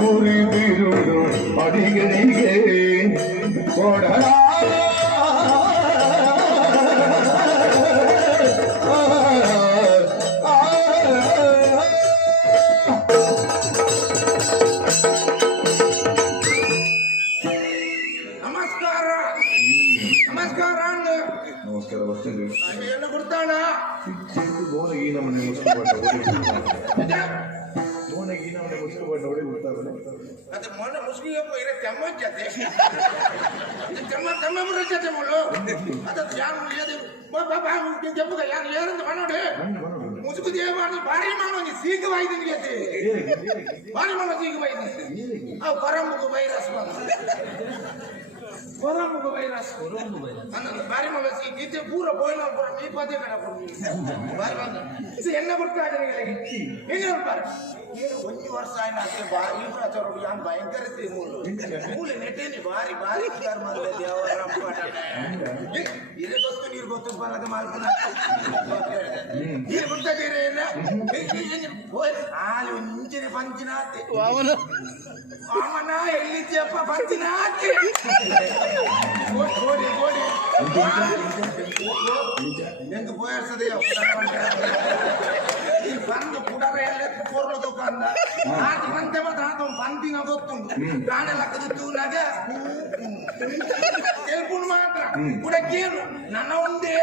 ಗುರಿದಿರುವುದು ಅಡಿಗರಿಗೆ ಕೊಡಲ ನಮಸ್ಕಾರ ಬರ್ತೀನಿ ಏನು ಕೊಡ್ತಾಳ ಬೋನಿಗೆ ಈ ನಮ್ಮನೆ ಮುಸ್ಕುಬಾಟ ಬೋನಿಗೆ ಈ ನಮ್ಮನೆ ಮುಸ್ಕುಬಾಟ ಹೊಡಿ ಗೊತ್ತಾಗಲ್ಲ ಅದು ಮೊನ್ನೆ ಮುಸ್ಲಿಗೆ ಇರೋ ತೆಮ್ಮ ಜೊತೆ ತೆಮ್ಮ ಜೊತೆ ಮೊಳ್ಳು ಅದು ಯಾರು ಜಬ್ಬುಗ ಯಾರು ಏರಂತ ಮಾಡೋಡು ಮುಸುಕು ದೇವಾಡಿ ಭಾರಿ ಮಾಡೋದು ಸೀಗವಾಯ್ತು ನಿನಗೆ ಭಾರಿ ಮಾಡೋ ಸೀಗವಾಯ್ತು ಅವು ಕೊರಂಬುಗು ವೈರಸ್ ಕೊರಂಬುಗು ವೈರಸ್ ಭಾರಿ ಮಾಡೋ ಸೀಗಿದ್ದೆ ಪೂರ ಬೋಯ್ನ ಪೂರ ನೀ ಪದೇ ಕಡೆ ಭಾರಿ ಬಂದು ಎನ್ನ ಕೊಡ್ತಾರೆ ಹೆಂಗೆ ಹೇಳ್ತಾರೆ ಏನು 1 ವರ್ಷ ಆಯ್ನ ಅಷ್ಟೇ ಭಾರಿ ಪ್ರಚಾರ ಯಾನ್ ಭಯಂಕರ ಮೂಲೆ ನೆಟ್ಟೇನಿ ಭಾರಿ ಭಾರಿ ವಿಚಾರ ಮಾಡಿದೆ ಅವರ ಇದೇ ಗೊತ್ತು ನೀರು ಗೊತ್ತು ಬಲ್ಲದ ಮಾಲ್ಪುನ ನೀರು ಗೊತ್ತಾಗಿರ ಏನ ಹಾಲು ಇಂಚಿನ ಪಂಚಿನಾತೆ ಅವನ ಎಲ್ಲಿದ್ಯಪ್ಪ ಪಂಚಿನಾತೆ ಗೋಡಿ ಗೋಡಿ ಎಂದು ಪೋಯಿಸ್ತದೆ ಬಂದು ಪುಡರ ಎಲ್ಲ ಕೋರ್ಲದು ಕಂದ ಆತ ಬಂತೆ ಮಾತ್ರ ಆತ ಬಂದಿನ ಗೊತ್ತುಂಟು ನಾನೆಲ್ಲ ಕದಿತ್ತು ನಗ ಹೇಳ್ಕೊಂಡು ಮಾತ್ರ ಕುಡಕ್ಕೇನು ನನ್ನ ಒಂದೇ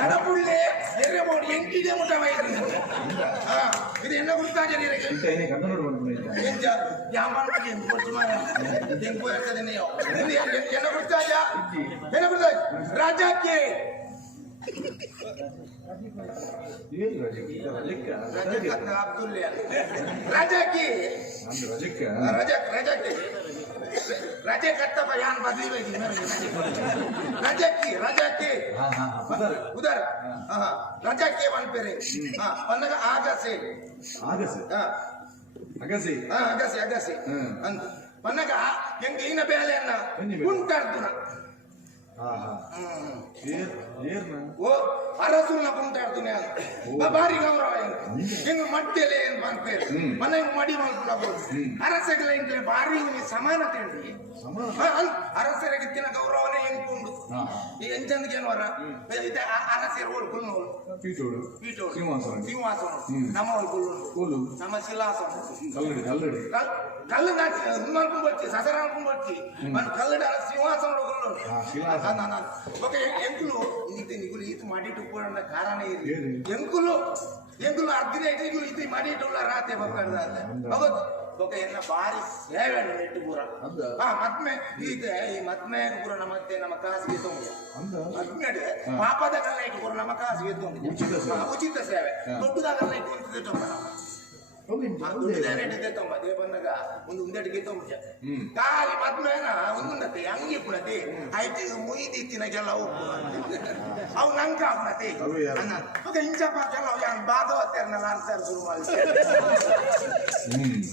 ಕಡಪುಳ್ಳೆ ಎರೆ ಬೋಡಿ ಎಂಟಿದೆ ಮುಟ್ಟವಾಯಿತು ಇದು ಎನ್ನ ಗುರುತಾಜ ಯಾವ ಮಾಡ್ಬೇಕು ಎಂದು ಕೊಟ್ಟು ಮಾರ ಹೆಂಗ್ ಪೋಯಿರ್ತದೆ ನೀವು ಎನ್ನ ಗುರುತಾಜ ಎನ್ನ ಗುರುತಾಜ ರಾಜಕ್ಕೆ ರಾಜಾಕಿ ರಜೆ ಕತ್ತಪ್ಪ ಯಾನ್ ಬದಲಿ ರಜಾಕಿ ರಜಾಕಿ ಉದರ್ ರಜಾಕಿ ಬಂದ್ಪೇರೆ ಬಂದಾಗ ಆಗಸೆ ಆಗಸೆ ಅಗಸೆ ಅಗಸೆ ಅಗಸೆ ಅಂತ ಬಂದಾಗ ಹೆಂಗ ಈನ ಬೇಳೆಯನ್ನ ಉಂಟಾಡ್ತು ಓ ಅರಸುನ ಕುಂಟಾಡ್ತೀನಿ ಬಾರಿ ಗೌರವ ಹೆಂಗ ಮಡ್ಡೆಲೆ ಏನ್ ಬಂದ್ಪೇರು ಮನೆಗೆ ಮಡಿ ಮಾಡ್ಕೊಳ್ಬಹುದು ಅರಸಗಳ ಇಂಟ್ರೆ ಬಾರಿ ಸಮಾನತೆ ಉಂಟು ಅರಸರಿಗಿತ್ತಿನ ಗೌರವನೇ ಹೆಂಗ್ಕೊಂಡು ಈಗ ಎಂಚಂದಿಗೆ ಏನವರ ಅರಸರು ಓಲ್ಕೊಂಡು ಪೀಠೋಡು ಸಿಂಹಾಸನ ನಮ್ಮ ಓಲ್ಕೊಂಡು ನಮ್ಮ ಶಿಲಾಸನ ಕಲ್ಲು ನಾಟಿ ಮಾಡ್ಕೊಂಡು ಬರ್ತಿ ಸಸರ ಮಾಡ್ಕೊಂಡು ಬರ್ತಿ ಕಲ್ಲಡ ಸಿಂಹಾಸನ ఒక ఎంకులు ఇది నీకు ఈత ಮಾಡಿಟ್ಟುಕೊಳ್ಳ ಕಾರಣ ಇದೆ ಎಂಕುಲು ಎಂಕುಲು 15 ಇದು ಮಾಡಿಟ್ಟುಲ್ಲ ರಾತೆ ಬಕ್ಕದ ಅವತ್ತು ఒక ಎನ್ನ ಬಾರಿ ಸೇವೆ ನೆಟ್ಟು ಪೂರ ಮತ್ಮೆ ಇದೆ ಈ ಮತ್ಮೆ ಪೂರ ನಮ್ಮ ಕಾಸಿಗೆ ತೊಂದು ಮತ್ಮೆಡೆ ಪಾಪದ ಕಲ್ಲ ಇಟ್ಟು ಪೂರ ನಮ್ಮ ಕಾಸಿಗೆ ತೊಂದು ಉಚಿತ ಸೇವೆ ದೊಡ್ಡದಾಗಲ್ಲ ಇಟ್ಟು ಅಂತ ದೇ ಬಂದಾಗ ಒಂದು ಉಂದೆಟಿಗೆ ತೊಂಬ ಖಾಲಿ ಮದ್ಮೇನ ಒಂದುಂದತೆ ಹಂಗೆ ಕುಡತೆ ಆಯ್ತು ಮುಯ್ದಿತ್ತಿನಗೆಲ್ಲ ಉಪ್ಪು ಅವು ನಂಗೆ ಆಗ್ನತೆ ಇಂಚಪ್ಪ ಕೆಲವು ಯಾನ್ ಬಾಧವತ್ತೇರ್ನಲ್ಲ ಅರ್ಥ ಶುರು ಮಾಡಿ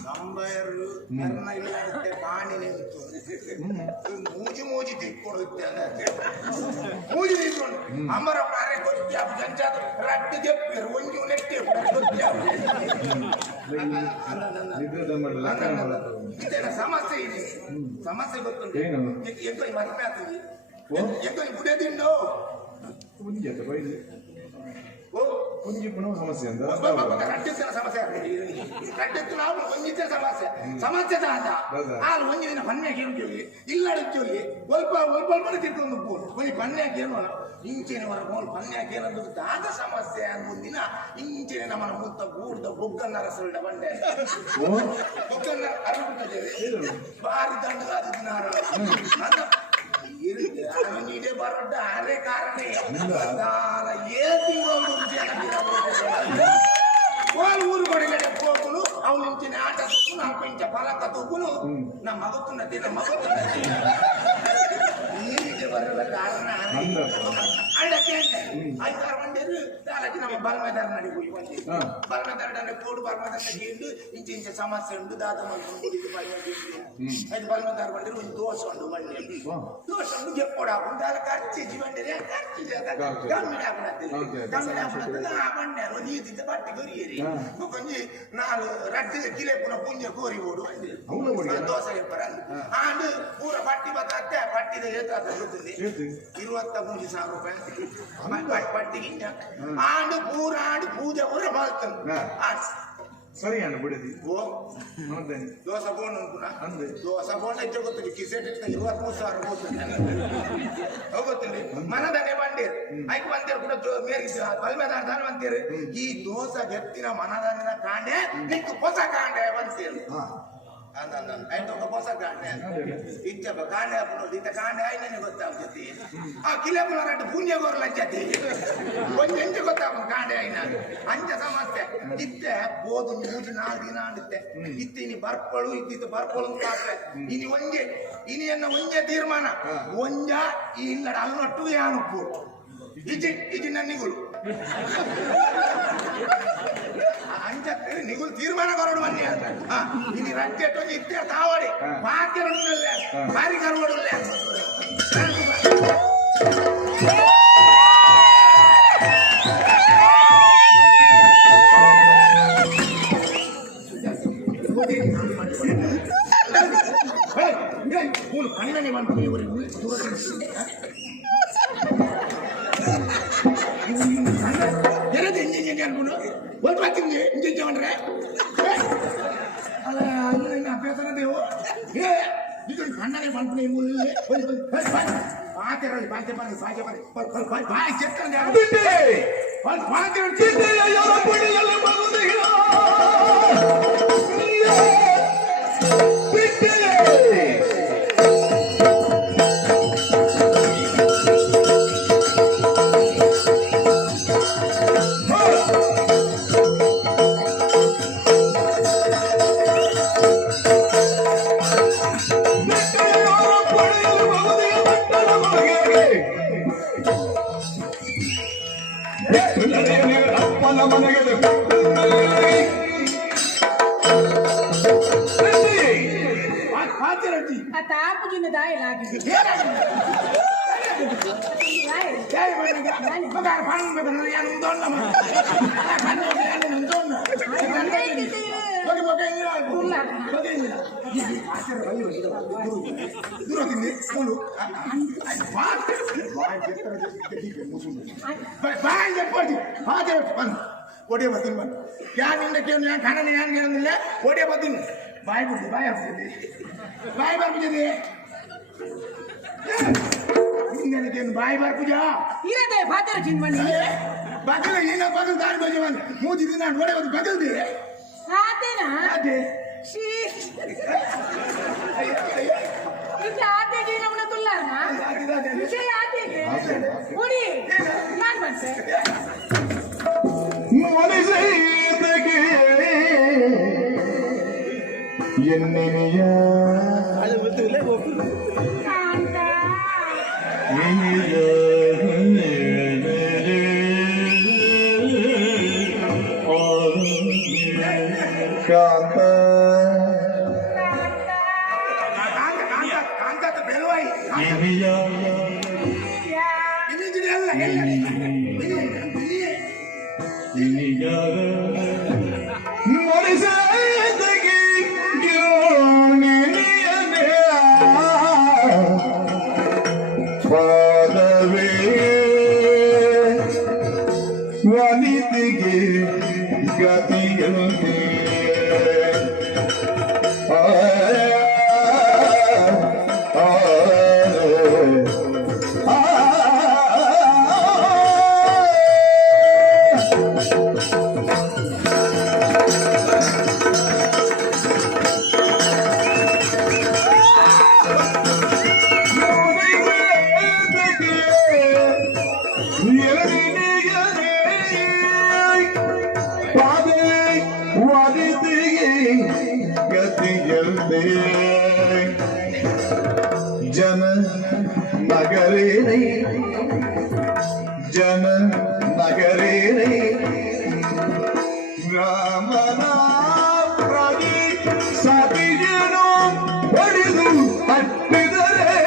ಕಂಬಯರು ಕರ್ಣ ಇಲ್ಲತ್ತೆ ಪಾಣಿ ನಿಂತು ಮೂಜಿ ಮೂಜಿ ತಿಕ್ಕೊಡುತ್ತೆ ಮೂಜಿ ತಿಕ್ಕೊಂಡು ಅಮರ ಪಾರೆ ಗೊತ್ತಿ ಅವು ಜಂಚಾದ ರಟ್ಟು ಜಪ್ಪಿರು ಒಂಜು ನೆಟ್ಟೆ ಗೊತ್ತಿ ಸಮಸ್ಯೆ ಇದೆ ಸಮಸ್ಯೆ ಗೊತ್ತುಂಟು ಎಂಕೊ ಮದುವೆ ಆಗ್ತದೆ ಎಂಕೊ ಗುಡೆ ತಿಂಡು ಒಂಜಿ ಪುನಃ ಸಮಸ್ಯೆ ಅಂತ ರಟ್ಟಿನ ಸಮಸ್ಯೆ ರಟ್ಟಿತ್ತು ನಾವು ಒಂಜಿನ ಸಮಸ್ಯೆ ಸಮಸ್ಯೆ ದಾದ ಹಾಲು ಒಂಜಿ ದಿನ ಪನ್ನೆ ಕೇಳ್ತೀವಿ ಇಲ್ಲಡಿದ್ದೀವಿ ಸ್ವಲ್ಪ ಸ್ವಲ್ಪ ತಿರ್ಕೊಂಡು ಒಂಜಿ ಪನ್ನೆ ಕೇಳೋಣ ಇಂಚಿನ ಮರ ಪನ್ನೆ ಕೇಳೋದು ದಾದ ಸಮಸ್ಯೆ ಅನ್ನೊಂದಿನ ಇಂಚಿನ ನಮ್ಮ ಮುತ್ತ ಗೂಡ್ದ ಬೊಗ್ಗನ್ನ ರಸಲ್ಡ ಬಂಡೆ ಬೊಗ್ಗನ್ನ ಅರಬಿಟ್ಟಿದ್ದೇವೆ ಬಾರಿ ದಂಡಗಾದ ದಿನ ಇದೇ ಬರೋಡ್ಡ ಅರೆ ಕಾರಣ ಊರು ಕೊಡಗಡೆ ಹೋಗುನು ಅವ್ನು ಇಂಚಿನ ಆಟ ತೂಕು ನಾವು ಇಂಚ ಫಲಕ ತೂಗುನು ನಮ್ಮ ಮಗತ್ತುನ್ನತಿ ನಮ್ಮ ಮಗತ್ತುನ್ನತಿ ಹೀಗೆ ಬರಲ್ಲ ಕಾರಣ ಅಡಕ್ಕೆ ಐದಾರು ಮಂದಿರು ನಾಲ್ಕು ನಮ್ಮ ಬಲ್ಮೇದಾರ ನಡಿ ಹೋಗಿ ಬಂದಿ ಬಲ್ಮೇದಾರ ಕೋಡು ಬಲ್ಮೇದಾರ ಗೀಂಡು ಇಂಚ ಸಮಸ್ಯೆ ಉಂಟು ದಾದ ಮಂದಿಗೆ ಐದು ಬಲ್ಮೇದಾರ ಬಂದಿರು ಒಂದು ದೋಷ ಉಂಟು ಮಂಡಿ ದೋಷ ಉಂಟು ಗೆಪ್ಪೋಡ ಉಂಟು ಅಲ್ಲ ಖರ್ಚಿಜಿ ಬಂದಿರಿ ಖರ್ಚಿಜಿ ಕಮ್ಮಿ ಆಗ್ಬಿಡತ್ತೀರಿ ಕಮ್ಮಿ ಆಗ್ಬಿಡತ್ತೆ ಆ ಬಂಡ್ಯಾರು ನೀತಿದ್ದ ಬಟ್ಟೆ ಗೊರಿಯರಿ ಕೊಂಚಿ ನಾಲ್ಕು ಕಟ್ಟು ಕಿಲೆ ಪುನಃ ಪುಂಜ ಕೋರಿ ಓಡು ದೋಸೆ ಆಂಡು ಪೂರ ಪಟ್ಟಿ ಬತ್ತೆ ಪಟ್ಟಿದ ಏತಾತ ಗೊತ್ತಿದೆ 23,000 ರೂಪಾಯಿ ಪಟ್ಟಿಗೆ ಆಂಡು ಪೂರ ಆಂಡು ಪೂಜೆ ಪೂರ ಮಾಡ್ತಾನೆ ಸರಿ ಅಣ್ಣ ಬಿಡದಿ ಓ ದೋಸೆ ಬೋನ್ ಅಂದೆ ದೋಸೆ ಬೋನ್ ಹೆಚ್ಚು ಗೊತ್ತಿಲ್ಲ ಕಿಸೆಟ್ 23,000 ಹೋಗುತ್ತಿಲ್ಲ ಮನದನೆ ಬಂದಿರು ಐಕ್ ಬಂದಿರು ಕೂಡ ಮೇರಿಗೆ ಬಲ್ಮೆದಾರ ದಾನ ಬಂದಿರು ಈ ದೋಸೆ ಗೆತ್ತಿನ ಮನದನ ಕಾಂಡೆ ನಿಕ್ಕು ಹೊಸ ಕಾಂಡೆ ಬಂದಿರು ಆಯ್ತು ಹೊಸ ಕಾಂಡೆ ಇಚ್ಚಪ್ಪ ಕಾಂಡೆ ಹಾಕೊಂಡು ಇಂಥ ಕಾಂಡೆ ಆಯ್ತು ಗೊತ್ತಾಗ್ತತಿ ಆ ಕಿಲೆ ಪುನರಾಟ ಪುಣ್ಯ ಗೋರ್ಲ ಜತಿ ಒಂದು ಎಂಟು ಗೊತ್ತಾಗ ಕಾಂಡೆ ಆಯ್ನ ಅಂಚ ಸಮಸ್ಯೆ ಇತ್ತೆ ಬೋದು 3-4 ದಿನ ಆಡುತ್ತೆ ಇತ್ತು ಇನಿ ಬರ್ಪಳು ಇದ್ದಿತ್ತು ಬರ್ಪಳು ಅಂತ ಇನಿ ಒಂಜೆ ಇನಿಯನ್ನ ಒಂಜೆ ತೀರ್ಮಾನ ಒಂಜ ಈ ಇಲ್ಲಡ ಅಲ್ಲೊಟ್ಟು ಯಾನುಪ್ಪು ಇಜಿ ನನ್ನಿಗುಳು ಅಂಚತ್ತೆ ನಿಗುಲ್ ತೀರ್ಮಾನ ಕೊರಡು ಬನ್ನಿ ಅಂತ ಇನಿ ರಜ್ಜೆಟ್ಟು ಇತ್ತೆ ತಾವಡಿ ಬಾಕ್ಯರುಳ್ಳೇ ಬಾರಿ ಕರುವಡುಳ್ಳೇ ಕಣ್ಣನೆ ಮಾಡ್ತೀನಿ ಏನದು ಇಂಜಿನ್ ಅನ್ಕೊಂಡು ಒಂದು ಬರ್ತೀನಿ ಇಂಜಿನ್ ತಗೊಂಡ್ರೆ ಅಲ್ಲ ಅಭ್ಯಾಸನ ದೇವು ಇದು ಕಣ್ಣನೆ ಮಾಡ್ತೀನಿ ಪಾತೆರಳಿ ಪಾತೆ ಬನ್ನಿ ಪಾತೆ ಬನ್ನಿ ಬಾಯಿ ಚೆಕ್ಕಂದೆ ಓಡಿಯ ಬರ್ತೀನಿ ಬನ್ನಿ ಯಾರು ನಿಂದಕ್ಕೆ ಯಾರು ಕಣ್ಣನೆ ಯಾರು ಹೇಳೋದಿಲ್ಲ ಓಡಿಯ ಬರ್ತೀನಿ ಬಾಯಿ ಬಿಡ್ತಿ ಬಾಯಿ ಹಾಕ್ತಿದ್ದೆ ಬಾಯಿ ಬರ್ಬಿಟ್ಟಿದೆ ನಿಂದನಕ್ಕೇನು ಬಾಯಿ ಬರ್ಪುಜಾ ಇರದೆ ಪಾತ್ರ ಚಿನ್ಮಣಿ ಬಗಲ ಏನ ಬಗಲ್ ದಾರಿ ಬಜವನ್ 3 ದಿನ ಓಡೆ ಬಂದು ಬಗಲ್ದೆ ಆತೇನಾ ಅದೇ ಶೀ ಇದು ಆತೆಗೆ ನಮ್ಮನ್ನ ತುಲ್ಲಾರನಾ ವಿಷಯ ಆತೆಗೆ ಓಡಿ ನಾನು ಬಂದೆ ಮನಸೈತಗೆ ಎನ್ನೆನೆಯ ಕಾಂತ ಕಾಂತ ಕಾಂತ ಬೆಲವಾಯಿ ಮನಸೈತಗೆ ಪಾದವೇ ವನಿತೆಗೆ ಗತಿಯಂತೆ ಜನ ನಗರೇನೇ ಜನ ನಗರೇನೇ ರಾಮನ ಪ್ರತಿ ಸತಿಯನು ಹೊಡೆದು ಹಟ್ಟಿದರೆ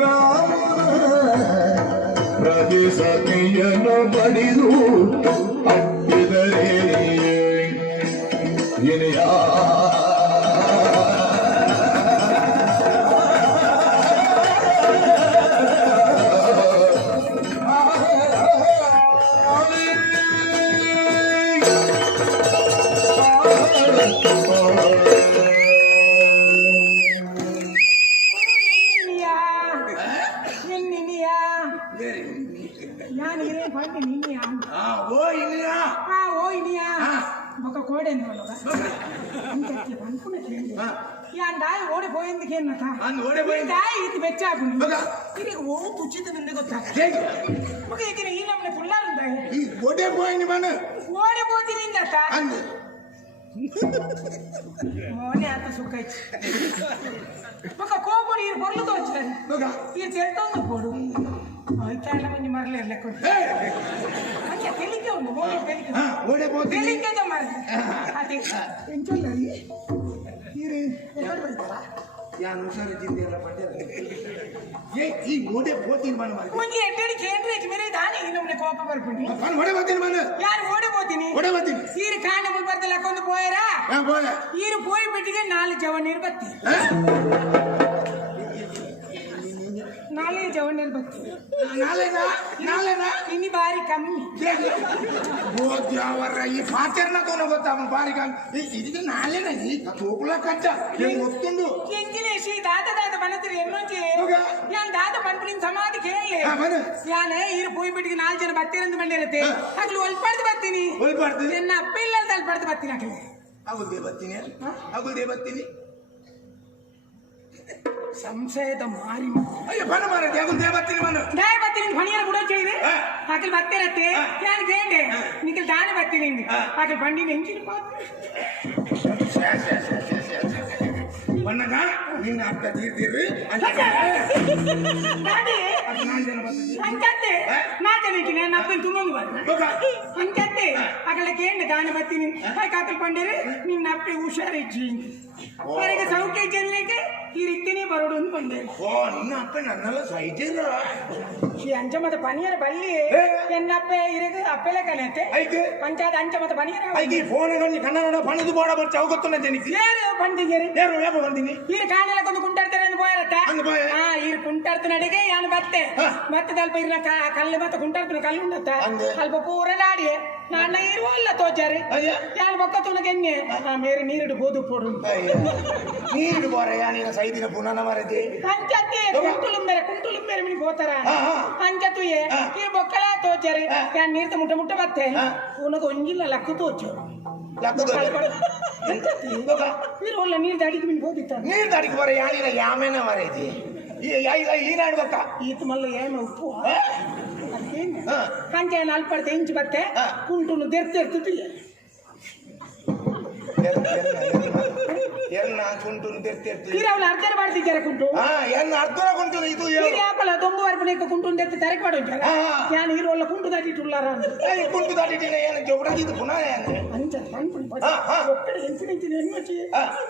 ರಾಮನ ಪ್ರತಿ ಸತಿಯನು ಬಡಿದು ಹಟ್ಟಿದರೆ ಏನೆಯ నినియా నినియా యాని రే పండి నినియా ఓ ఇనియా ఆ ఓ ఇనియా ఒక కోడెంది వాళ్ళ అంతే అనుకున్నట్లేదు యాన్ దాయి ఓడిపోయింది కేన్నట అందు ఓడిపోయింది దాయి ఇది వెచ్చాకు ಮಗ ఇది ఓ ತುಚ್ಚಿದ ನಿಂದೆ ಗೊತ್ತಾ ಹೇಗೆ ಮಗ ಈಗ ಈ ನಮ್ಮನೆ ಪುಲ್ಲಾರುಂದ ಈ ಓಡಿపోయింది ಮನ ಓಡಿపోತಿನಿಂದట ಅಂದು మోనే అంత సుఖైచి ఒక కోపడి ఈ పొర్లతో వచ్చారు ಮಗ ఈ చేస్తోంది పోడు అయితే కొంచెం మరలేదు లెక్క అంటే తెలికే ఉంది మోనే తెలికే ಓಡಿపోತೀನಿ తెలికేదో మరి అదే ఎంచున్నది ఈరే ఎక్కడ పెడతారా ಯಾನ್ ಹುಷಾರಿದ್ದಿಂದ ಎಲ್ಲ ಪಡ್ಡೆ ಈ ಓಡಿపోತೀನಿ ಮನ మరి కొంచెం ఎట్టడి కేంద్రీచి మీరే దాని నమ్మನೆ కోప పరుపుండి పని ఓడిపోತೀನಿ మನ యారు ఓడిపోతిని ಓಡಿపోತೀನಿ ఈరు కాండముల పర్దల కొందు పోయారా పోయా ఈరు పోయి పెట్టిగా 4 జవ నిర్బత్తి 4 జవ నిర్బత్తి ನಾಳೆನಾ ఇన్ని బారి కమ్మి ಬೋದ್ಯಾವರ ಈ ಪಾತೆರ್ನತೋನೆ ಗೊತ್ತಾ ಬಾರಿ ఇది నాలేనా ఈ తోపుల కట్ట నేను వస్తుండు ఎంగిలేసి దాత మనతిరి ఎన్నోంచి యాన్ దాత పంపిన సమాధి కేళ్ళే యానే ఈరు పోయి పెట్టికి 4 జన బత్తిరందు మండిరతే అట్లు ఒల్పడది బత్తిని ఎన్న పిల్లలు తల్పడది బత్తిని అట్లే అగుల్ దేబత్తిని ಸಂಶಯದ ಮಾರಿ ಅಯ್ಯ ಬನ ಮಾರ ಅಗುಲ್ ದೇಬತ್ತಿನಿ ಮನ ದಾಯ ಬತ್ತಿನಿ ಫಣಿಯರ ಗುಡ ಚೈದೆ ಅಕಲ್ ಬತ್ತಿರತ್ತೆ ಯಾನ್ ಗೇಂಡೆ ನಿಕಲ್ ದಾನ ಬತ್ತಿನಿ ಅಕಲ್ ಬಂಡಿ ನೆಂಚಿನ ಪಾತ್ರ ಬನ್ನಗ ನಿನ್ನ ಅಕ್ಕ ತೀರ್ತಿರಿ ದಾಡಿ ಅಂಕತ್ತೆ ನಾಚನಿಕಿ ನಾನು ಅಪ್ಪನ ತುಮಂಗ ಬನ್ನ ಅಂಕತ್ತೆ ಅಕಲ ಗೇಂಡೆ ದಾನ ಬತ್ತಿನಿ ಅಕಲ್ ಬಂಡಿರೆ ನಿನ್ನ ಅಪ್ಪೆ ಹುಷಾರಿಜ್ಜಿ ಅವರಿಗೆ ಸೌಖ್ಯ ಚೆನ್ನಲಿಕ್ಕೆ ಈ ರೀತಿನೇ ಬರೋಡು ಅಂದ್ಕೊಂಡೆ ಓ ನಿನ್ನ ಅಪ್ಪ ನನ್ನೆಲ್ಲ ಸೈತಿರ ಈ ಅಂಚಮತ ಪನಿಯರ ಬಲ್ಲಿ ಎನ್ನಪ್ಪ ಇರಗ ಅಪ್ಪೆಲೆ ಕಲೆತೆ ಐಕೆ ಪಂಚಾಯತ್ ಅಂಚಮತ ಪನಿಯರ ಐಕೆ ಫೋನ್ ಗಂಜಿ ಕನ್ನಡ ಪಣದು ಬೋಡ ಬರ್ ಚೌಕತ್ತುನ ಜನಿಸಿ ಯಾರು ಬಂದಿಗೆರಿ ಯಾರು ಯಾಕ ಬಂದಿನಿ ಈ ಕಾಣೆಲ್ಲ ಕೊಂಡು ಕುಂಟಾಡ್ತಾರೆ ಅಂತ ಹೋಯರತ್ತ ಅಂದ ಬಾಯ ಈ ಕುಂಟಾಡ್ತನಡಿಗೆ ಯಾನು ಬತ್ತೆ ಮತ್ತದಲ್ಪ ಇರ್ನ ಕಲ್ಲು ಮತ್ತೆ ಕುಂಟಾಡ್ತನ ಕಲ್ಲು ಉಂಡತ್ತ ಅಲ್ಪ ಪೂರ ನಾಡಿ ನಾಣ್ಣ ಇರುವಲ್ಲ ತೋಜಾರಿ ಯಾನು ಬೊಕ್ಕ ತುಣಗೆನ್ನೆ ಮೇರೆ ನೀರಿಡು ಬೋದು ಪೋಡು ನೀರಿಡು ಬೋರಯ್ಯ ನೀನ ಸೈದಿನ ಪುನನ ಮರದಿ ಅಂಚತ್ತೆ ಕುಂಟುಲು ಮೇರೆ ಮಿನಿ ಹೋತಾರ ಅಂಚತ್ತುಯೆ ಈ ಬೊಕ್ಕಲ ತೋಜಾರಿ ಯಾನ್ ನೀರ್ತ ಮುಟ್ಟ ಬತ್ತೆ ಉನಗ ಒಂಜಿಲ್ಲ ಲಕ್ಕು ತೋಚು మీరు వాళ్ళ నీరు దాడికి మీరు పోతిస్తారు ನೀರು ದಾಡಿಗೆ ಬರ ಯಾನಿನ ಯಾಮೇನ ಮರೈತಿ ಈನಾಡು ಗೊತ್ತಾ ఈత మళ్ళీ ఏమి ఉప్పు కంచె నలపడితే ఇంచి బట్టే కుంటును తెరుతుంది ಎನ್ನ ಕುಂಟುನು ತೆರ್ತಿರ್ತಿ తీరవులు అర్థం పడితే జరకుంటూ ಎನ್ನ ಅರ್ಧನ ಕುಂಟುನು ಇದು ఆపల దొంగ వరకు నీకు కుంటుని తెచ్చి తెరకబడి ఉంటారా నేను ఈ రోజుల కుంటు దాటిట్టున్నారా ಕುಂಟು ದಾಟಿಟ್ಟಿನ ಏನು ಜೋಬಡಾಗಿದ್ದು ಪುನಃ ఒక్కడి ఇంటి నుంచి నేను వచ్చి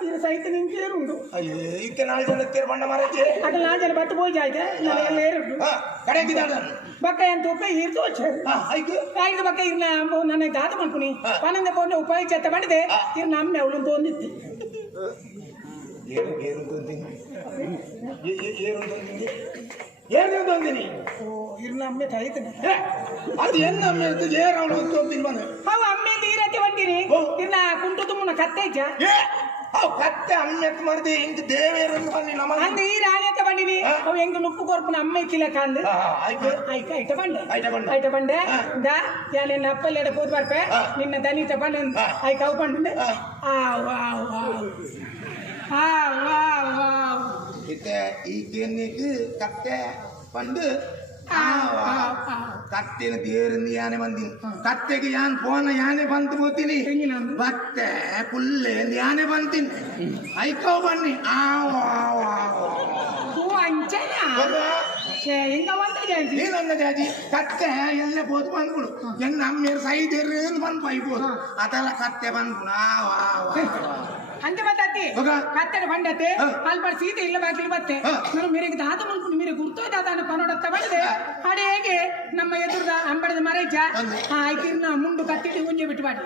తీరు సైతం నుంచి ఏరుండు ಅಯ್ಯೋ ಇತ್ತೆ 4 ಜನ ತೇರು ಬಂಡ ಮರೈತಿ అక్కడ నా జన బట్టి పోయి అయితే ఏరుండు ಕಡೆಗಿದ್ದ బక్క ఎంత ఉప్పే ఈరుతూ వచ్చారు ಆಯ್ತು ఐదు బక్క ఇరిన నన్ను దాతం అనుకుని పనంద పోటీ ఉపయోగించేత పడితే ఇరు నమ్మి ఎవరు తోంది ಏನು ತಂದಿನಿ ఇరు నమ్మే తైతనే ಅದು ಏನು ನಮ್ಮಿರ್ತು ಏರು ಅವಳು ತೋರ್ತೀನಿ ಬಂದು ಅವು ಅಮ್ಮೆ ತೀರತಿ ಬಂದಿರಿ ಇನ್ನ ಕುಂಟು ತುಮ್ಮನ ಕತ್ತೈಜ ಅವು ಕತ್ತೆ ಅಮ್ಮೆತ್ ಮಾಡಿದೆ ಇಂತ ದೇವೇರನ್ನು ಬನ್ನಿ ನಮ್ಮ ಅಂದ ಈ ರಾಣಿಯತ್ತ ಬಂದಿನಿ ಅವು ಹೆಂಗ ನುಪ್ಪು ಕೊರ್ಪನ ಅಮ್ಮೆ ಕಿಲಕಂದು ಆಯ್ತು ಐಟ ಬಂಡೆ ದ ಯಾ ನಿನ್ನ ಅಪ್ಪಲ್ಲಿ ಎಡ ಕೂತ್ ಬರ್ಪೆ ನಿನ್ನ ದನಿತ ಬಂಡ ಐ ಕವು ಬಂಡೆ ಇತ್ತೆ ಈ ಕೇನಿಗೆ ಕತ್ತೆ ಬಂದು ಕತ್ತೆನ ದೇವರಿಂದ ಯಾನೆ ಬಂದಿನಿ ಕತ್ತೆಗೆ ಯಾನ್ ಫೋನ್ ಯಾನೆ ಬಂತು ಹೋಗ್ತೀನಿ ಮತ್ತೆ ಪುಲ್ಲೆ ಯಾನೆ ಬಂತೀನಿ ಐಕವ್ ಬನ್ನಿ ನೀನನ್ನ ಜಾಜಿ ಕತ್ತೆ ಎಲ್ಲ ಬೋದು ಬಂದ್ಬಿಡು ಎನ್ನ ಅಮ್ಮೇರು ಸೈದೇರು ಬಂದು ಬೈಬೋದು ಅದೆಲ್ಲ ಕತ್ತೆ ಬಂದ್ಬಿಡು అంతే బట్టి కత్తెడు పండతే అల్పడి సీత ఇళ్ళ బాకిలు బತ್ತೆ మనం మీరు దాత అనుకుంటు మీరు గుర్తు దాదాన్ని పనోడత్త ಬಂದೆ ಅಡೆ ಹೇಗೆ ನಮ್ಮ ಎದುರುದ ಅಂಬಡದ ಮರೈಚ ಆಯ್ತಿರ್ನ ಮುಂಡು ಕತ್ತಿಟ್ಟು ಗುಂಜೆ ಬಿಟ್ಟು ಬಾಡಿ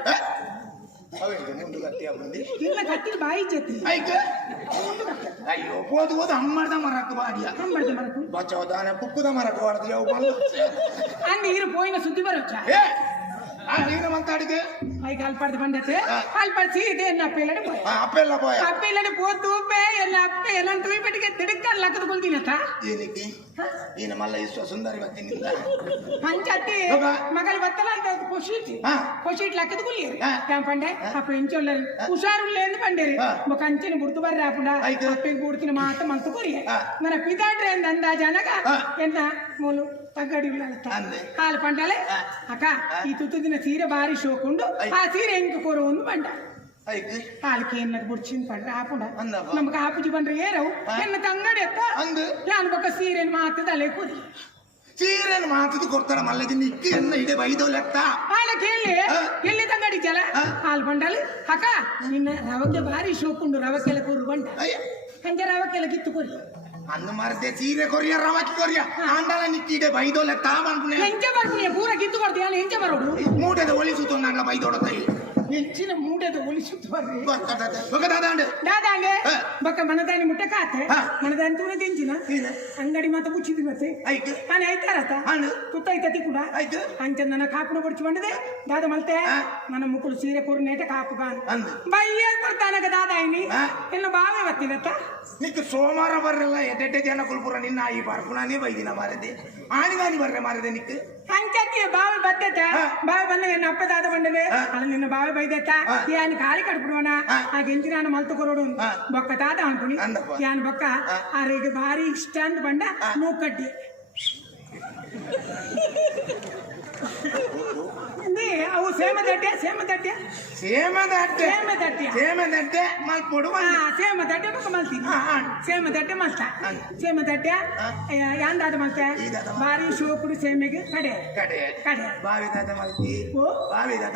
ಅವೆಂದು ಮುಂದೆ ಕಟ್ಟಿ ಬಂದಿ ಇಲ್ಲ ಕಟ್ಟಿ ಬಾಯಿ ಜೊತೆ ಆಯ್ತು ಅಯ್ಯೋ ಹೋದು ಅಮ್ಮದ ಮರಕ್ಕೆ ಬಾಡಿಯ ಮಾಡ್ದೆ ಮರಕು ಬಚ್ಚೋದಾನೆ ಪುಕ್ಕುದ ಮರಕ್ಕೆ ಬಾಡ್ದು ಯಾವ ಬಂದು ಅಂದ್ ಇರು ಪೋಯಿನ ಸುದ್ದಿ ಬರೋಚ್ಚ ಏ ನೀನು ಮಾತಾಡಿದೆ ಐದು ಅಲ್ಪಾಡ್ದು ಬಂದತೆ ಅಲ್ಪಾಡ್ಸಿ ಇದೆ ಎನ್ನ ಅಪ್ಪೆಲ್ಲಡೆ ಪೋಯ ಅಪ್ಪೆಲ್ಲ ಪೋಯ ಅಪ್ಪೆಲ್ಲಡೆ ಪೋತು ಬೇ ಎಲ್ಲ ಅಪ್ಪೆ ಎಲ್ಲ ತುಯಿಪಟ್ಟಿಗೆ ತಿಡುಕಲ್ಲ ಕದ್ಕೊಳ್ತೀನತ್ತ ಏನಕ್ಕೆ ನೀನು ಮಲ್ಲ ಇಷ್ಟ ಸುಂದರಿ ಬತ್ತಿನಿಂದ ಪಂಚಾಯತಿ ಮಗಳು ಬತ್ತಲ್ಲ ಅಂತ ಖುಷಿ ಖುಷಿ ಲಕ್ಕದ పండే అప్పుడు ఇంచో హుషారు లేదు పండేరి ఒక అంచెని గుర్తు బర్రి రాకుండా అప్పకి గుర్తిన మాత్రం మంత కొరి మన పితాడ్రి ఏంది అందాజనగా ఎంత మూలు తగ్గడి కాలు పండాలి అక్క ఈ తుత్తుదిన సీర భారీ షోకుండు ఆ సీర ఇంక కూర ఉంది పంట వాళ్ళకి ఎన్నది బుడిచింది పంట రాకుండా నమ్మక ఆపుజి పండ్రి ఏరవు ఎన్న ತಂಗಡಿ ಎತ್ತ ಯಾನಬೊಕ್ಕ ಸೀರೆನ ಮಾತದ ಅಲೆ ಕೂರಿ ಸೀರೆನ ಮಾತದ ಕೊಡ್ತಾರ ಮಲ್ಲದಿ ನಿಕ್ಕಿ ಎನ್ನ ಇಡೆ ಬೈದೋ ಲೆಕ್ಕ వాళ్ళకి ఎల్లి ತಂಗಡಿ ಜಲ ಹಾಲು ಬಂಡಾలి ಅಕ್ಕ ನಿನ್ನ ರವಕ್ಕೆ ಭಾರಿ ಶೋಕುಂಡು ರವಕ್ಕೆಲ್ಲ ಕೂರು ಬಂಡ ಹಂಗೆ ರವಕ್ಕೆಲ್ಲ ಕಿತ್ತು ಕೊರಿ ಅಂದು ಮರದೆ ಸೀರೆ ಕೊರಿಯ ರವಕ್ಕೆ ಕೊರಿಯ ಆಂಡಲ ನಿಕ್ಕಿ ಇಡೆ ಬೈದೋ ಲೆಕ್ಕ ಬಂದ್ನೆ ಹೆಂಗೆ ಬರ್ತೀನಿ ಪೂರ ಕಿತ್ತು ಕೊಡ್ತೀಯ ಹೆಂಗೆ ಬರೋಡು ಮೂಟದ ಒಲಿಸುತ್ತ ನಾಗ ಬೈದೋಡ ತೈ ಹೆಚ್ಚಿನ ಮೂಟದ ಒಲಿಸುತ್ತ ಬರ್ರಿ ದಾದಾಂಡೆ ಬಕ್ಕ ಮನದಾನಿ ಮುಟ್ಟ ಕಾತೆ ಮನದಾನಿ ತೂರ ದಿಂಚಿನ ಅಂಗಡಿ ಮಾತ ಮುಚ್ಚಿದಿ ಮತ್ತೆ ನಾನು ಐತಾರತ ತುತ್ತೈತತಿ ಕೂಡ ಅಂಚ ನನ್ನ ಕಾಪುನ ಬಡ್ಚಿ ಬಂದಿದೆ ದಾದ ಮಲ್ತೆ ನನ್ನ ಮುಕ್ಕಳು ಸೀರೆ ಕೊರು ನೇಟ ಕಾಪು ಬಯ್ಯ ಕೊಡ್ತಾನಗ ದಾದ ಐನಿ ಎಲ್ಲ ಬಾವೇ ಬತ್ತಿನತ್ತ ನಿಕ್ಕ ಸೋಮವಾರ ಬರ್ರಲ್ಲ ಎಡ್ಡೆ ಜನ ಕುಲ್ಪುರ ನಿನ್ನ ಈ ಬರ್ಪುನಾನೇ ಬೈದಿನ ಮಾರದೆ ಆಣಿಗಾನಿ ಬರ್ರೆ ಮಾರದೆ ನಿಕ್ಕ ಅಂಚಕ್ಕೆ ಬಾವಿ ಬತ್ತೈತ ಬಾವಿ ಬಂದ ಎನ್ನ ಅಪ್ಪ ದಾದ ಬಂಡದೆ ಅಲ್ಲ ನಿನ್ನ ಬಾವಿ ಬೈದೈತ ಯಾನ್ ಖಾಲಿ ಕಟ್ಬಿಡುವನ ಆ ಗೆಂಜಿ ನಾನು ಮಲ್ತು ಕೊರೋಡು ಬೊಕ್ಕ ದಾದ ಅನ್ಕೊನಿ ಯಾನ್ ಬೊಕ್ಕ ಆರಿಗೆ ಭಾರಿ ಇಷ್ಟ ಅಂತ ಬಂಡ ನೂ ಕಡ್ಡಿ ಅವು ಸೇಮದಡ್ಡೆ ಮಲ್ಪೊಡು ಸೇಮದಡ್ಡೆ ಬೊಕ್ಕ ಮಲ್ತೀನಿ ಸೇಮದಡ್ಡೆ ಯಾಂದಾದ ಮಲ್ತೆ ಭಾರಿ ಶೋಕುಡು ಸೇಮೆಗೆ ಕಡೆ ಬಾವಿ ದಾದ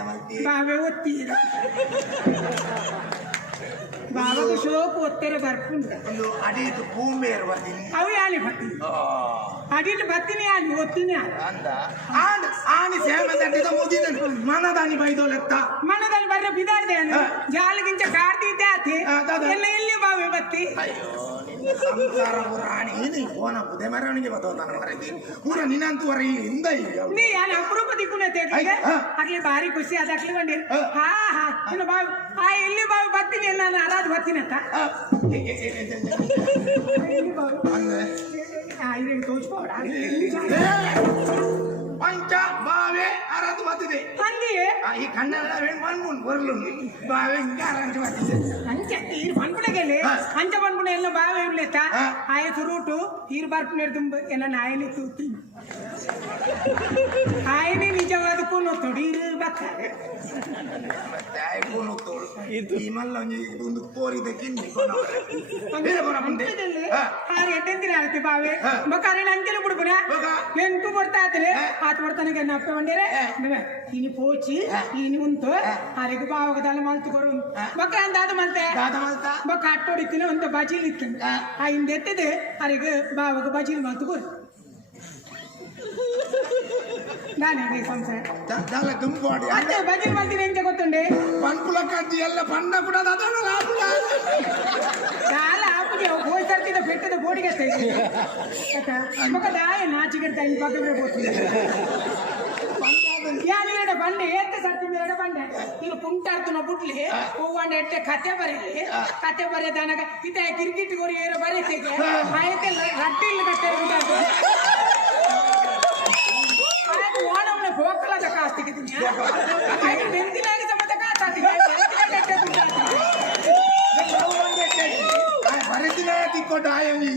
ಮಲ್ತಿ ಬಾವೆ ಒತ್ತಿ ಬಾವಾಗ ಶೋಕು ಒತ್ತೆರೆ ಬರ್ಪುಂಡು ಒಂದು ಅಡಿದು ಭೂಮಿ ಬರ್ತೀನಿ ಅವು ಯಾಲಿ ಬರ್ತೀನಿ ಅಡಿಟ್ಟು ಬರ್ತೀನಿ ಯಾಲಿ ಒತ್ತೀನಿ ಅಂದ ಆನಿ ಸೇಮದಡ್ಡಿದ ಮುಗಿದ ಮನದಾನಿ ಬೈದೋಲೆತ್ತ ಮನದಲ್ಲಿ ಬರ್ರೆ ಬಿದಾಡ್ದೆ ಜಾಲಗಿಂಚ ಕಾಡ್ತಿದ್ದೆ ಆತಿ ಎಲ್ಲ ಎಲ್ಲಿ ಬಾವಿ ಬತ್ತಿ ಅಯ್ಯೋ ಸಂಸಾರ ಪುರಾಣಿ ನೀ ಫೋನ ಬುದೆ ಮೆರವಣಿಗೆ ಬತ್ತೋತಾನ ಮರದಿ ಪೂರ ನಿನ್ನಂತೂ ವರ ಹಿಂದ ನೀ ಯಾನ ಅಪರೂಪ ದಿಕ್ಕುನೆ ತೇಗ್ಲಿಗೆ ಅಕ್ಲಿ ಭಾರಿ ಖುಷಿ ಅದ ಅಕ್ಲಿ ಬಂದಿರಿ ಹಾ ಇನ್ನು ಬಾವಿ ಎಲ್ಲಿ ಬಾವಿ ಬರ್ತೀನಿ ಎಲ್ಲ ನಾನು ಅರಾದ್ ಬರ್ತೀನಿ ಅಂತ ಇದನ್ನು ತೋರಿಸ್ಬೋಡ ಪಂಚ ಬಾವೆ ಅರಾದ್ ಬರ್ತಿದೆ ಹಂಗೆ ಈ ಕಣ್ಣೆಲ್ಲ ಮಣ್ಣು ಬರ್ಲು ಬಾವೆ ಹಿಂಗ ಅರಾಜ್ ಬರ್ತಿದೆ ಅಂಚೆ ತೀರು ಬಂದ್ಬಿಡಗಲ್ಲಿ ಅಂಚ ಬಂದ್ಬಿಡ ಎಲ್ಲ ಬಾವೆ ಇರ್ಲೇತ ಆಯ ಸುರುಟು ತೀರು ಬರ್ಪು ತುಂಬ ಎಲ್ಲ ನಾಯನಿ ತೂತಿ ఆయనే నిజవాదకు నువ్వు తొడిరు బతారే ఈ మళ్ళీ ಒಂದು ಕೋರಿದ ಕಿಂಡಿ ಎಟ್ಟೆಂತಿನ ಬಾವೆ ಬಕಾರೆ ಅಂಚಲು ಬಿಡ್ಬುನ ಎಂಟು ಬರ್ತಾ ಆತಲೆ ಆತ ಬರ್ತಾನೆ ಅಪ್ಪ ಬಂಡೇರೆ ಇನಿ ಪೋಚಿ ಇನಿ ಉಂಟು ಆರಿಗೆ ಬಾವಾಗ ದಾಲ ಮಲ್ತು ಕೊರು ಬಕ್ಕ ಅಂದಾದ ಮಲ್ತೆ ಬಕ್ಕ ಅಟ್ಟೋಡಿತ್ತಿನ ಒಂದು ಬಜೀಲ್ ಇತ್ತು ಆ ಹಿಂದೆ ಎತ್ತಿದೆ ಆರಿಗೆ ಬಾವಾಗ ಬಜೀಲ್ ಮಲ್ತು ಕೊರು ನಾನೇ ಸಂಸಾರ ತುಂಬಿ ಅದೇ ಬಜೀಲ್ ಮಲ್ತೀನಿ ಎಂತ ಗೊತ್ತುಂಡೆ ಪಂಪುಲ ಕಡ್ಡಿ ಎಲ್ಲ ಪಂಡ ಕೂಡ ಕಾಲ ಆಪುಗೆ ಹೋಯ್ ಸರ್ತಿದ ಬೆಟ್ಟದ ಬೋಡಿಗೆ ದಾಯ ನಾಚಿಗೆಡ್ತಾ ಇನ್ನು ಪಕ್ಕವೇ ಹೋಗ್ತೀನಿ ಯಾನಿರಡ ಬಂಡೆ ಏತ ಸರ್ತಿ ಮೇರಡ ಬಂಡೆ ನೀನು ಪುಂಟಾಡ್ತು ಬುಟ್ಲಿ ಹೂವಂಡ ಎಟ್ಟೆ ಕತೆ ಬರೆಯದನಗ ಇತ ಕ್ರಿಕೆಟ್ ಗೋರಿ ಏರೋ ಬರೀತಿಗೆ ಆಯ್ಕೆ ರಟ್ಟಿ ಇಲ್ಲ ಕಟ್ಟೆ ಓಣಂನ ಹೋಗಲದ ಕಾಸ್ತಿಗೆ ನೆಂದಿನಾಗಿ ಸಮತ ಕಾಸ್ತಿ ಬರೆದಿನ ತಿಕ್ಕೊಟ್ಟ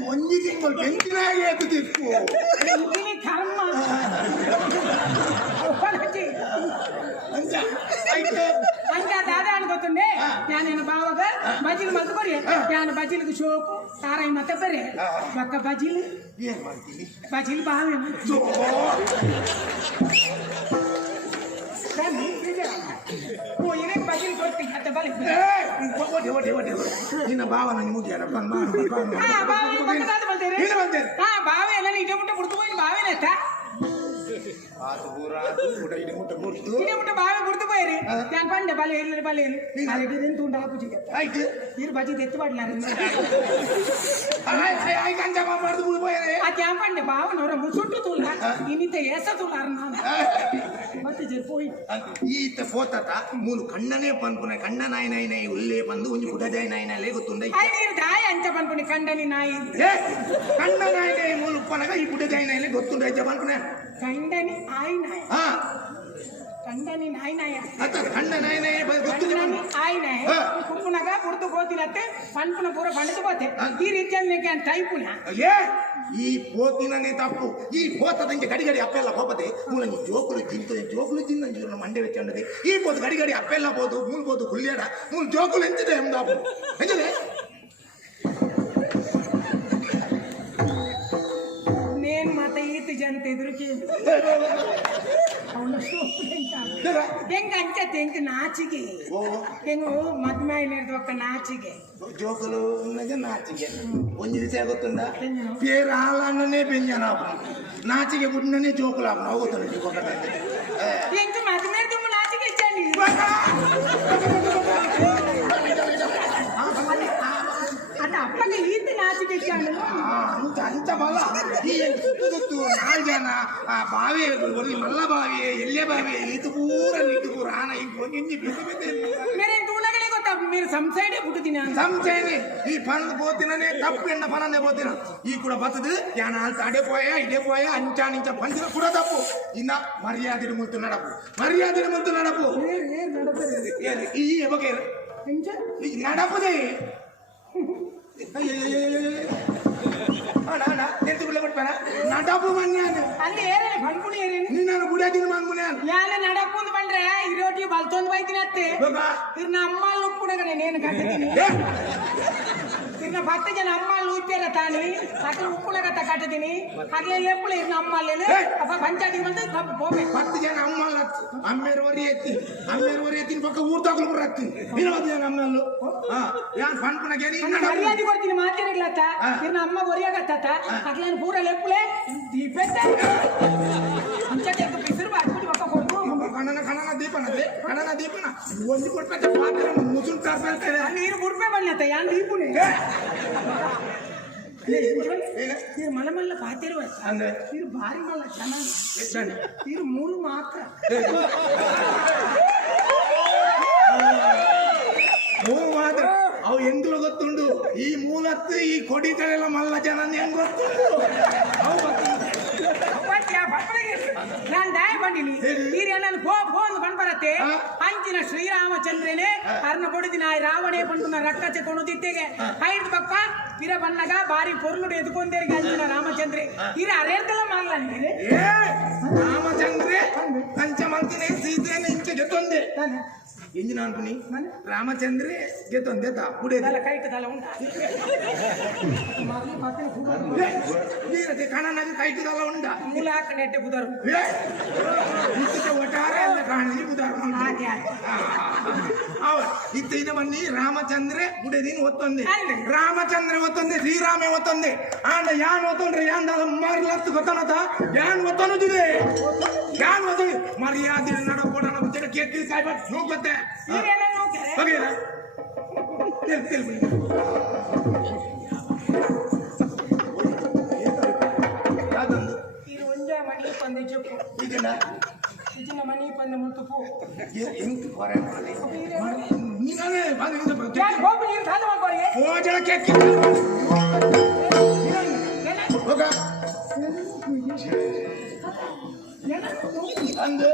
ಒಂಜಿ ತಿಂಗಳು ಬೆಂಕಿನಾಗಿ ಎತ್ತಿತ್ತು ಕರ್ಮ ಅಂಚ ದಾದ ಅನ್ಕೋತುಂಡೆ ಯಾನೇನು ಬಾವಾಗ ಬಜಿಲ್ ಮಲ್ತು ಕೊರಿ ಯಾನು ಬಜಿಲ್ಗೆ ಶೋಕು ತಾರಾಯಿ ಮತ್ತೆ ಬರೆ ಬಕ್ಕ ಬಜಿಲ್ ಏನ್ ಮಾಡ್ತೀನಿ ಬಜಿಲ್ ಬಾವೆ ಬಜಿಲ್ ಕೊಡ್ತೀನಿ ಮತ್ತೆ ಬಲಿ ನಿನ್ನ ಭಾವನ ಮುಗಿಯ ಬಾವೆ ಎಲ್ಲ ನಿಜ ಮುಟ್ಟ ಬಿಡ್ತು ಬಾವೇನ ಆತು ಪೂರ ಊಟ ಇಡಿ ಮುಟ್ಟ ಗುರ್ತು ಇಡೀ ಊಟ ಬಾವಿ ಗುರ್ತು పోయి ഞാൻ പണ്ട് പലയിലും പലയിലും അതിട്ട് നിന്നുണ്ടാ പൂജിക്ക ಆಯ್ತು ഈ ബജി തെറ്റ് പാടില്ല ಕಂಚ ಮಾಡ್ದು ಬಿಡು పోయేది അത് ഞാൻ പണ്ട് ബാവനോര മുസുട്ടു തുള്ള ഇനിത്തെ ഏസ തുള്ളാറുന്നാണ് ಮತ್ತೆ പോയി ಈತ ಫೋತತ ಮೂಲು ಕಣ್ಣನೇ ಪನ್ಪುನ ಕಣ್ಣ ನಾಯಿ ನಾಯಿ ನಾಯಿ ಉಲ್ಲೇ ಬಂದು ಒಂಜಿ ಬುಡದಾಯಿ ನಾಯಿ ನಾಯಿ ಗೊತ್ತುಂಡ ನೀರು ದಾಯ ಅಂಚ ಪನ್ಪುನಿ ಕಂಡನಿ ನಾಯಿ ಕಣ್ಣ ನಾಯಿ ನಾಯಿ ಮೂಲು ಉಪ್ಪನಗ ಈ ಬುಡದಾಯಿ ನಾಯಿ ಗೊತ್ತುಂಡ ಐತೆ ಪನ್ಪುನ ಕಂಡನಿ ಆಯ್ ನಾಯಿ ಹಾ ಕಂಡನಿ ನಾಯಿ ನಾಯ ಅತ್ತ ಕಣ್ಣ ನಾಯಿ ನಾಯಿ ಗೊತ್ತುಂಡ ಆಯ್ ನಾಯಿ ಕುಪ್ಪುನಗ ಕುರ್ದು ಗೋತಿನತ್ತೆ ಪನ್ಪುನ ಪೂರ ಪಂಡಿತು పోతే ಈ ರೀತಿಯಲ್ಲಿ ಟೈಪುನ ಏ ಈ ಪೋತಿನೇ ತಪ್ಪು ಈ ಪೋತದಂಗೆ ಗಡಿ ಗಡಿ ಅಪ್ಪೆಲ್ಲ ಹೋಗದೆ ಮೂಲಂಗಿ ಜೋಕುಲು ಜಿಂತ ಮಂಡೆ ವೆಚ್ಚಂಡದೆ ಈ ಪೋತು ಗಡಿ ಗಡಿ ಅಪ್ಪೆಲ್ಲ ಬೋದು ಮೂಲ್ ಬೋದು ಹುಲ್ಯಾಡ ಮೂಲ್ ಜೋಕುಲು ಎಂತಿದೆ ಎಂದಾಪು ಎಂತಿದೆ నేను ಮತ್ತೆ ಈತ ಜಂತ ಎದುರಿಗೆ ಹೆಂಗ ಅಂಚತ್ತೆ ಹೆಂಗ ನಾಚಿಗೆ ಹೆಂಗು ಮದ್ಮಾಯಿ ನೀಡಿದ ಒಕ್ಕ ನಾಚಿಗೆ ಜೋಕುಲು ನಾಚಿಗೆ ಒಂಜಿ ವಿಷಯ ಗೊತ್ತುಂಡ ಪೇರು ಹಾಲನ್ನೇ ಬೆಂಜನ ನಾಚಿಗೆ ಬುಡ್ಡನೇ ಜೋಕುಲು ಹಾಕೋಣ ಹೋಗುತ್ತಾನೆ ಹೆಂಗ ಮದ್ಮೇ ತುಂಬ ನಾಚಿಗೆ ಇಚ್ಚಾನಿ ಅದು ಅಪ್ಪಗೆ ಈತ ನಾಚಿಗೆ ಇಚ್ಚಾನು ಅಂತ ಅಂತ ಬಲ್ಲ ಈ ಸುತ್ತು ನಾಲ್ಕು ಜನ ಆ ಬಾವಿ ಒಳ್ಳೆ ಮಲ್ಲ ಬಾವಿ ಎಲ್ಲೆ ಬಾವಿ ಇದು ಪೂರ ಆನ ಇಂಜಿ ಬಿಸಿ ಬಿದ್ದೆ ಮೇರೆ ತೂಳಗಳೇ ಗೊತ್ತಾ మీరు సంసైడే పుట్టుదినా సంసైని ఈ పనులు పోతిననే తప్పు ఎన్న పననే పోతిన ఈ కూడా బతదు యాన అడే పోయా ఇడే పోయా అంచా నించ పంచిన కూడా తప్పు ఇన్న మర్యాదలు ముందు నడపు ఈ ఎవకే నడపుదే ನಡಪು ಮನ್ಯಾನ ಅಲ್ಲಿ ಏರೇನೆ ಬಂದ್ಬಿಡಿ ಏರೇನೆ ನೀನು ಗುಡಿಯಾದಿನ ಮನ್ಮುನ್ಯಾನ ಯಾನ ನಡಪುಂದು ಬಂದ್ರೆ ಇರೋಟಿ ಬಲ್ತೊಂದು ಬೈತಿನ ಅತ್ತೆ ಇರ್ನ ಅಮ್ಮಲ್ಲಿ ಉಪ್ಪುಡಗನೆ ನೇನು ಕಟ್ಟಿದ್ದೀನಿ ಇರ್ನ 10 ಜನ ಅಮ್ಮಲ್ಲಿ ಉಪ್ಪೇರ ತಾನಿ ಅದ್ರ ಉಪ್ಪುಡಗತ್ತ ಕಟ್ಟಿದ್ದೀನಿ ಅಗ್ಲೇ ಎಪ್ಪುಳ ಇರ್ನ ಅಮ್ಮಲ್ಲಿ ಅಪ್ಪ ಪಂಚಾಯತಿಗೆ ಬಂದು ಹೋಗ್ಬೇಕು 10 ಜನ ಅಮ್ಮಲ್ಲ ಅಮ್ಮೇರವರಿ ಎತ್ತಿನ ಪಕ್ಕ ಊರ್ ತಗೊಳ್ಳು ಬರತ್ತೀನಿ 20 ಜನ ಅಮ್ಮಲ್ಲು ಯಾನ್ ಪನ್ಪುನಗೆ ಮರ್ಯಾದೆ ಕೊಡ್ತೀನಿ ಮಾತೇನಿಲ್ಲತ್ತ ಇರ್ನ ಅಮ್ಮ ಒರಿಯಾಗತ್ತ ಅಗ್ಲೇನು ಪೂರ ಲೆಪ್ಪುಳೆ ದೀಪೆತ್ತ ಪಂಚಾಯತಿ ಬಿಸಿರು ಬಾಟ್ಬಿಟ್ಟು ಪಕ್ಕ ಕೊಡ್ತು ಕಣನ ದೀಪನ ಒಂದು ಕೊಡ್ಬೇಕು ಪಾತ್ರ ಮುಸುಲ್ ಕಾರ್ಪೇಳ್ತಾರೆ ನೀರು ಬುಡ್ಪೆ ಬಣ್ಣತ್ತ ಯಾನ್ ದೀಪುನೆ ನೀರು ಮಲ್ಲ ಮಲ್ಲ ಪಾತಿರುವ ಅಂದ್ರೆ ನೀರು ಭಾರಿ ಮಲ್ಲ ಚೆನ್ನಾಗಿ ನೀರು 3 ಮಾತ್ರ 3 ಮಾತ್ರ ಅವು ಎಂಗ್ಲು ಗೊತ್ತುಂಡು ಈ ಮೂಲತ್ತು ಈ ಕೊಡಿಗಳೆಲ್ಲ ಮಲ್ಲ ಜನ ಹೆಂಗ್ ಗೊತ್ತುಂಡು ಅವು ಗೊತ್ತುಂಡು ನಾನು ದಯ ಬಂದಿನಿ ನೀರು ಎಲ್ಲ ಫೋನ್ ಬಂದ್ ಬರತ್ತೆ ಅಂಚಿನ ಶ್ರೀರಾಮಚಂದ್ರನೇ ಅರ್ನ ಕೊಡಿದಿನ ರಾವಣೇ ಪಂಡುನ ರಕ್ಕಚೆ ಕೊಣುದಿತ್ತೆಗೆ ಐದು ಪಕ್ಕ ಇರ ಬನ್ನಗ ಬಾರಿ ಪೊರ್ಲುಡು ಎದುಕೊಂಡೇರಿಗೆ ಅಂಚಿನ ರಾಮಚಂದ್ರೆ ಇರ ಅರೇರ್ದೆಲ್ಲ ಮಾಡಲ್ಲ ನೀರು ರಾಮಚಂದ್ರೆ ಪಂಚಮಂತಿನೇ ಸೀತೆಯನ್ನು ಇಂಚೆ ಗೆತ್ತೊಂದೆ ಎಂಜಿನ ಅನ್ಪುನಿ ರಾಮಚಂದ್ರೆ ಗೆತ್ತೊಂದೆ ಪುಡೆ ಕೈಟದಲ್ಲ ಉಂಟ ಕಣನಾಗಿ ಕೈಟದಲ್ಲ ಉಂಡ ಮೂಲ ಹಾಕಿ ನೆಟ್ಟೆ ಕುದರು ಒಟ್ಟಾರೆ ಕಾಣಿ ಕುದಾರ ಇತ್ತಿನ ಬನ್ನಿ ರಾಮಚಂದ್ರೆ ಬುಡೆದೀನ್ ಒತ್ತೊಂದೆ ರಾಮಚಂದ್ರ ಒತ್ತೊಂದೆ ಶ್ರೀರಾಮೆ ಒತ್ತೊಂದೆ ಆಂಡ ಯಾನ್ ಒತ್ತೊಂಡ್ರೆ ಯಾನ್ ಮಾರ್ಲತ್ತು ಗೊತ್ತನದ ಯಾನ್ ಒತ್ತೊನ್ನದಿದೆ ಯಾನ್ ಒತ್ತೊಂದು ಮರ್ಯಾದೆ ನಡಕೋಡ ಕೇಳಿ ಕಾಯ್ಬಾರ್ದು ಹೋಗುತ್ತೆ ಬಗೆಯ ಯಾವ್ದೊಂದು ಇದು ಒಂಜ ಮಣಿ ಪಂದೆ ಚೊಪ್ಪು ಇದನ್ನ ಇದನ್ನ ಮಣಿ ಪಂದೆ ಮುತ್ತು ಪೂ ಎಂತ ಕೊರೆ ನೀನೇ ಹೋಗಿ ನೀರು ಸಾಲ ಮಾಡ್ಕೊಳ್ಳಿ ಭೋಜನಕ್ಕೆ ಹೋಗ ಅಂದು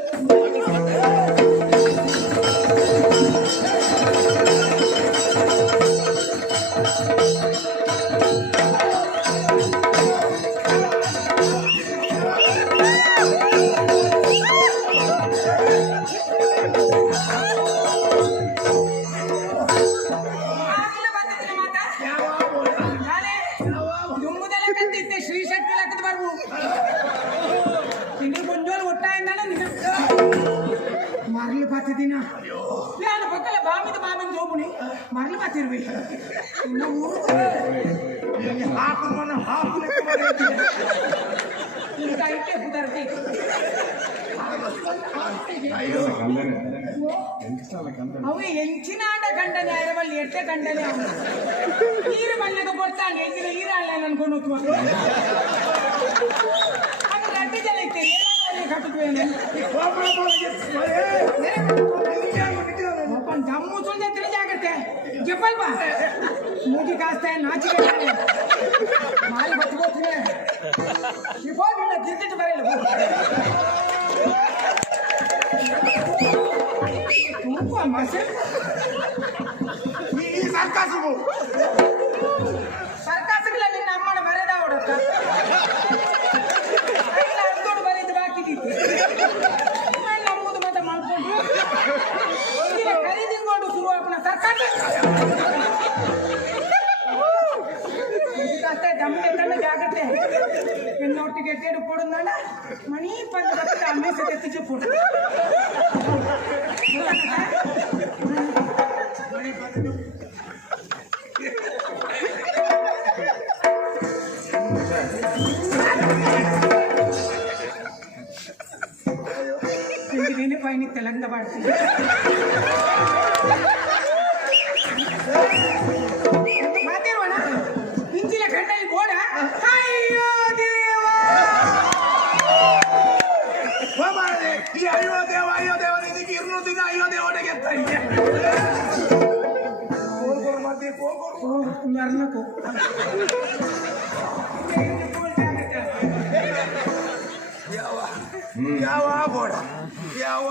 ಶ್ರೀಶಕ್ತಿ ಲೆಕ್ಕದ ಬರ್ಬು ತಿಂಡಿ ಮುಂಜೋಳು ಒಟ್ಟಾಯಿಂದಾನ ಮರಳು ಪಾತಿದ್ದೀನ ನಾನು ಪಕ್ಕಲ್ಲ ಬಾಮಿದ ಹೋಗುಣಿ ಮರಳು ಪಾತಿರ್ಬೇಕು ಹಾಕು ಐತೆ ಕುದರ್ಬೇಕು ಅವು ಎಂಚಿನ ಆಟ ಕಂಡನೆ ಅರವಲ್ಲಿ ಎಟ್ಟೆ ಕಂಡನೆ ಅವನು ನೀರು ಮಣ್ಣಿಗೆ ಕೊಡ್ತಾನೆ ಎಂಚಿನ ನೀರಲ್ಲ ಅನ್ಕೊಂಡು ಆಮೇಲೆ ಅಡ್ಡ ಜನ ಇರ್ತೇನೆ ಕಟ್ಟುತ್ತೇನೆ ದಮ್ಮು ಸುಳ್ಳೆ ತಿಳಿಜಾಗತ್ತೆ ಜಪ್ಪಲ್ ಬಾ ಮೂಗಿ ಕಾಸ್ತಾ ನಾಚಿಕೆ ಮಾರಿ ಬಚ್ಕೋತೀನಿ ಶಿಫೋನಿಂದ ಕ್ರಿಕೆಟ್ ಬರಲ್ಲ ತುಂಬ ಮಸೆ ಈ ಸರ್ಕಾಸು ಸರ್ಕಾಸಗಳ ನಿನ್ನ ಅಮ್ಮನ ಬರೆದ ಹೊಡತ್ತ ಅರ್ಧೋಡು ಬರೆದು ಹಾಕಿದ್ದಿತ್ತು ನಮ್ಮದು ಮತ್ತೆ ಮಾಡ್ಕೊಂಡು ಖರೀದಿಕೊಂಡು ಶುರು ಹಾಕೋಣ ಸರ್ಕಾರ ದಮ್ಮೆ ತಂಡ ಜಾಗ್ರತೆ എന്നോട്ടിಗೆ ಕೇಡು ಕೊಡುന്നാಡ ಮಣಿ ಪಂದ ಬತ್ತ ಅಮೇಸ ತೆತ್ತಿಗೆ ಕೊಡು ನೀನೆ ಪೈನಿ ತೆಲಂಗ ಮಾಡ್ತೀನಿ ಮಾತೇರೋಣ ಇಂಚಿನ ಕಣ್ಣಲ್ಲಿ ಬೋಡ ಅಯ್ಯೋ ದೇವ ಈ ಅಯ್ಯೋ ದೇವ ನಿನಗೆ ಇರ್ನುದಿನ ಅಯ್ಯೋ ದೇವನಿಗೆ ಮರ್ನಕು ಯಾವ ಬೋಡ ಯಾವ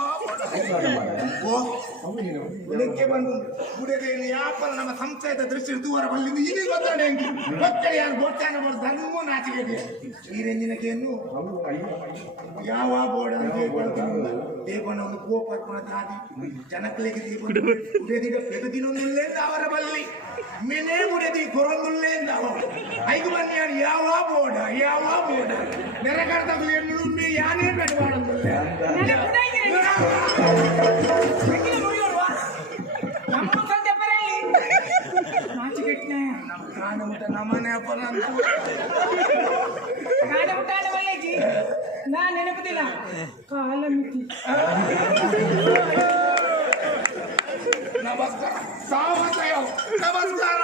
ಬೆಳಗ್ಗೆ ಬಂದು ಗುಡಿಯಲ್ಲಿ ಯಾಪನ ನಮ್ಮ ಸಂಸ್ಥೆಯ ದೃಷ್ಟಿ ದೂರ ಬಲ್ಲಿಂದ ಇಲ್ಲಿ ಗೊತ್ತಾನೆ ಗೊತ್ತಡೆ ಯಾರು ಗೊತ್ತಾನ ಬರ್ ಧರ್ಮೂ ನಾಚಿಕೆ ಈ ರಂಜಿನಕೇನು ಯಾವ ಬೋಡ ದೇವನ ಒಂದು ಕೋಪರ್ಪಣ ದಾದಿ ಜನಕಲಿಗೆ ದೀಪ ಉಡೆದಿದ ಪೆದದಿನೊಂದುಲ್ಲೇಂದ ಅವರ ಬಲ್ಲಿ ಮೆನೆ ಉಡೆದಿ ಕೊರೊಂದುಲ್ಲೇಂದ ಐದು ಬನ್ನಿಯಾರು ಯಾವ ಬೋಡ ನೆರೆಗಾಡ್ದಾಗಲಿ ಎನ್ನು ಯಾನೇ ಬೆಡವಾಡಂದಿಲ್ಲ ನಮ್ಮನೆ ಅಪ್ಪನ ನಾ ನೆನಪುದಿಲ್ಲ ಕಾಲ ಮಿತಿ ನಮಸ್ಕಾರ ನಮಸ್ಕಾರ